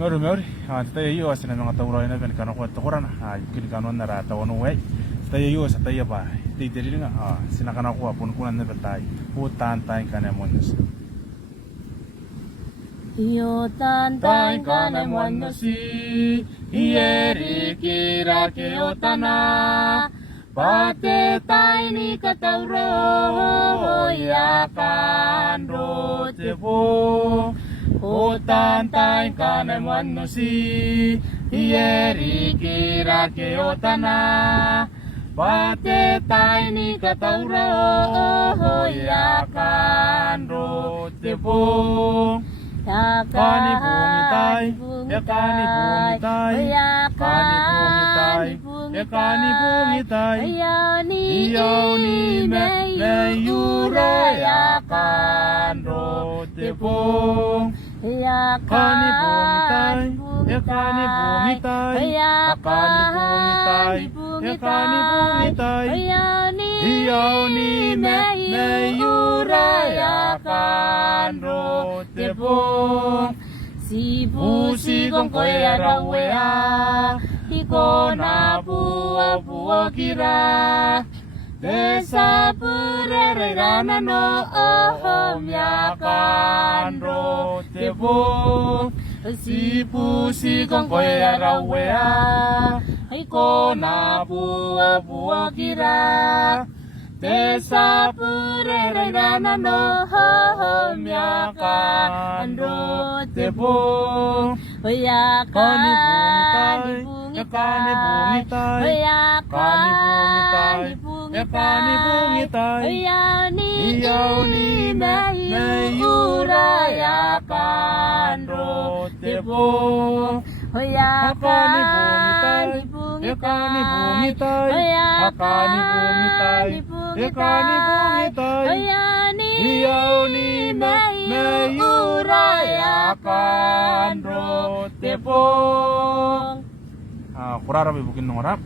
Meuri tayo iyo sina mga tawra ina ben kanu kwat koran yukil kanu nara tawonu wai tayo iyo sa tayo ba tidiri nga sina kana ko pun kunan na betay putan tay kana monus iyo tantai kana monusi ieri kira ke otana pate tay ni katawro ya kan rotevo Utantai kane manusi ieri kira ke otana pate tai ni katauro ya kan rotepo kani bungitai ya kani bungitai kani bungitai ya kani bungitai iyauni me yura ya kan rotepo kani bungitai ya kani bungitai kani bungitai ya kani bungitai iyauni me yura ya kan rotepo si kong koya rawea iko na buo kira desa purere rana no ohom yakan rotepo si kong koya rawea iko na buo kira desa purere rana no ohom yakan rotepo yakan kani bungitai kani bungitai ya kani bungitai iyauni me yura ya kan rotepo kani bungitai ya kani bungitai kani bungitai ya kani bungitai iyauni me yura ya kan rotepo kurara bibukin nongorap